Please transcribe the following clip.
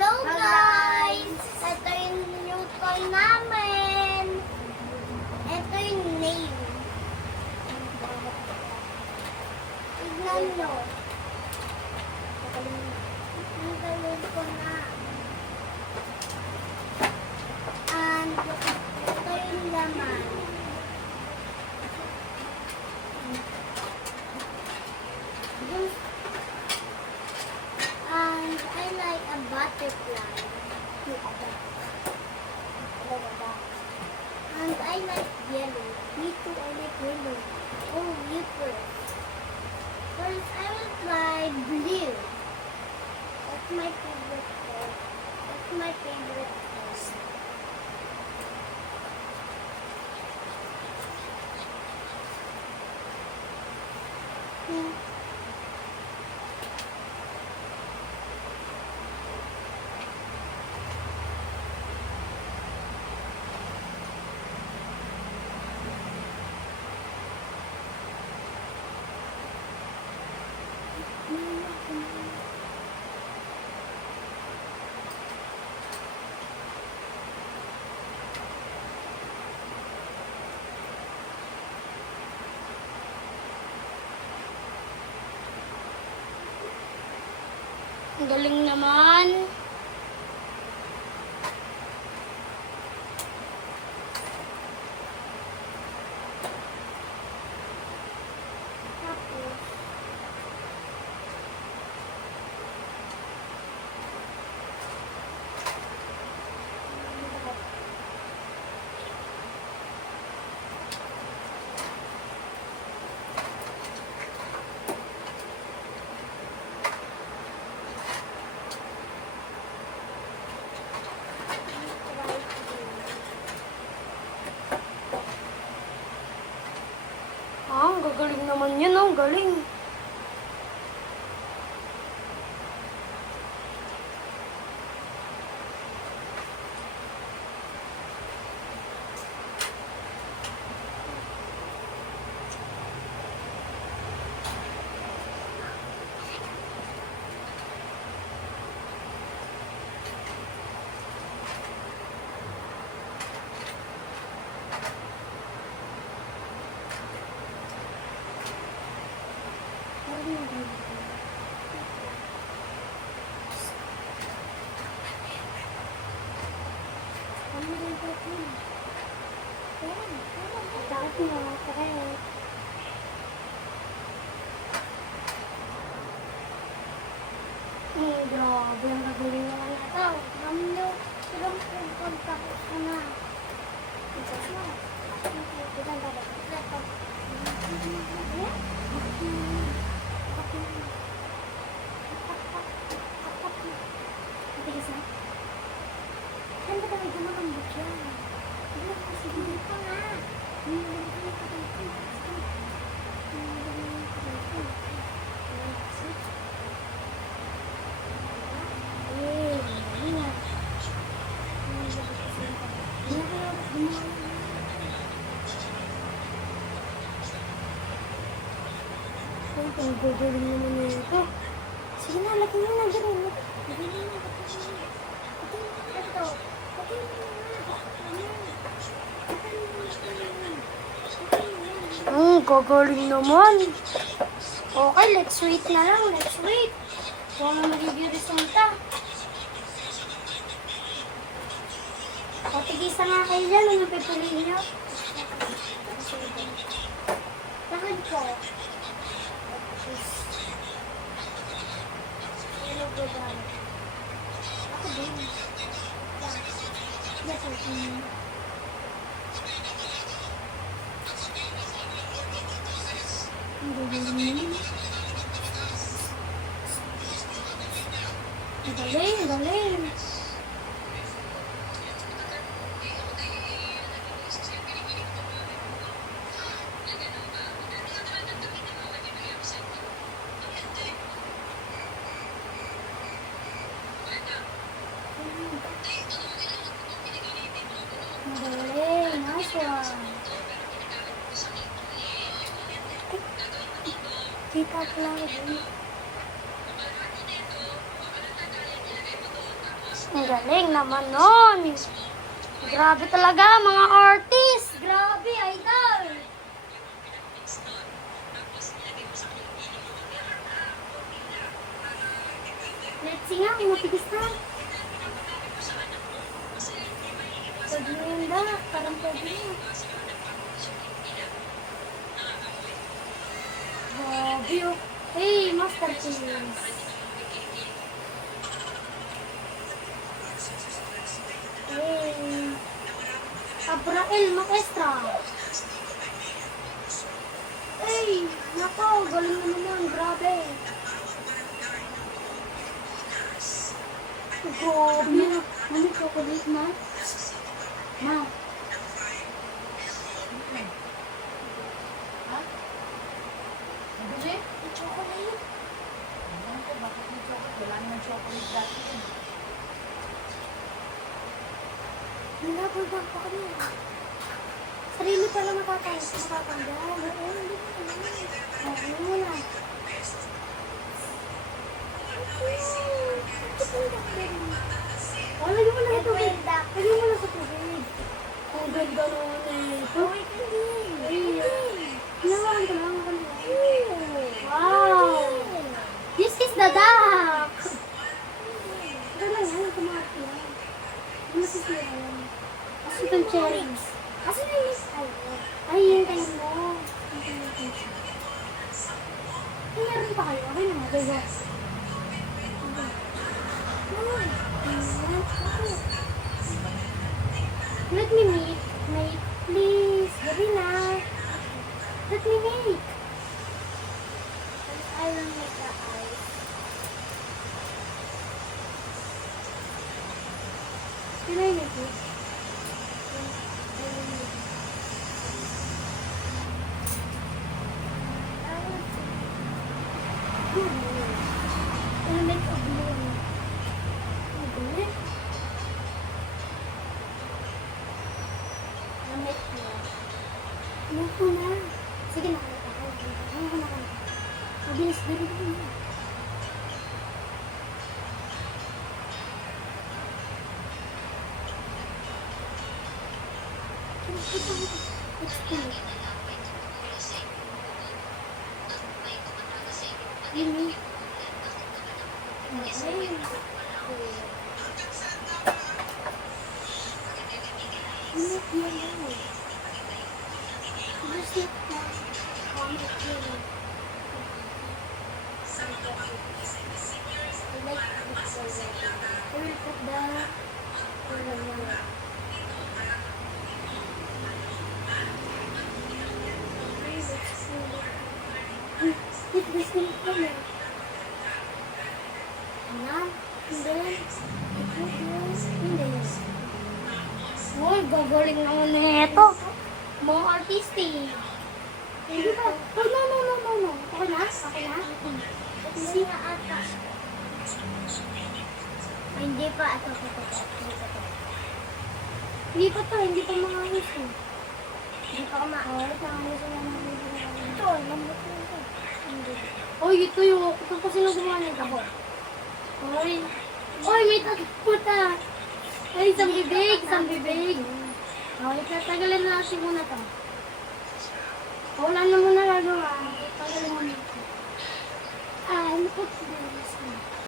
Hello guys! Ito yung new toy namin. Ito yung name. Tignan nyo. Ang galing ko na. And ito yung laman. And I like a butterfly. And I like yellow. Me too, I like yellow. Oh, you first. First, I will try blue. That's my favorite color. That's my favorite color. Ang galing naman. Tapos, ang gagaling naman yan, ang galing. Grabe, ang gagaling naman ito. Ramlo, silang pupunta ko na. Ito na. Ito na dapat. Ito. Ito. Kan ba talaga malambot yan? Ito kasi hindi pa nga. Ang gagaling naman na ito. Sige na, laki mo na. Laki mo na. Ito. Ang gagaling naman. Okay, let's wait na lang. Let's wait. Kung ano magiging resulta. O, tigisa nga kayo dyan. Ano pipiliin nyo? Lakad ko. Ako din. Galing, galing. Galing, nice one. Kita pala. Ang galing naman nun. Grabe talaga, mga artist. Grabe, idol. Let's see nga, matigas na. Pwede mo yun ba? Parang pwede mo. Grabe, oh. Hey, masterpiece. Hey. Abrael Maestra. Hey, nako, galing mo naman, grabe. Grabe. Ano, chocolate na? Ma. Ha? Bili? May chocolate. Alam ko, bakit may chocolate? Wala naman chocolate dati yun. Nilabulbag pa kami. Sarili pa lang matatanggal. Oo, hindi ko naman. Oo, muna. Oh, lagyan mo na ito. Lagyan mo na sa tubig. Ang ganda naman eh. Uy, hindi. Ginawakan ko lang ako. Wow! This is the duck! Ito na yan, kumakain yan. Ano masisira yan? Kasi itong cherry. Kasi na-miss Ay, yung kayo mo. Ay, meron pa kayo. Okay naman. Gaya. Let me make. Make, please. Gabi na. Let me make. I will make the eyes. Can I make it? Can I make a blue? Okay. Na-make mo. Ano ko na? Sige na. Ano ko na? Mabilis. Dali na. Ini. Uy, gagaling naman na ito. Mga artistic. Hindi ba? Oh, no. Okay na? Okay na? Hindi nga ata. Ay, hindi pa. Ito. Hindi pa to. Hindi pa mga gusto. Hindi pa kumain. Ito, lambot na ito. Hindi. Oy, ito yung. Ito kasi na gumawa nito. Oy, may tagputa. Ay, isang bibig. Okay, tatagalan na natin muna to. Wala na muna gagawa. Tagalin mo nito. Ano po?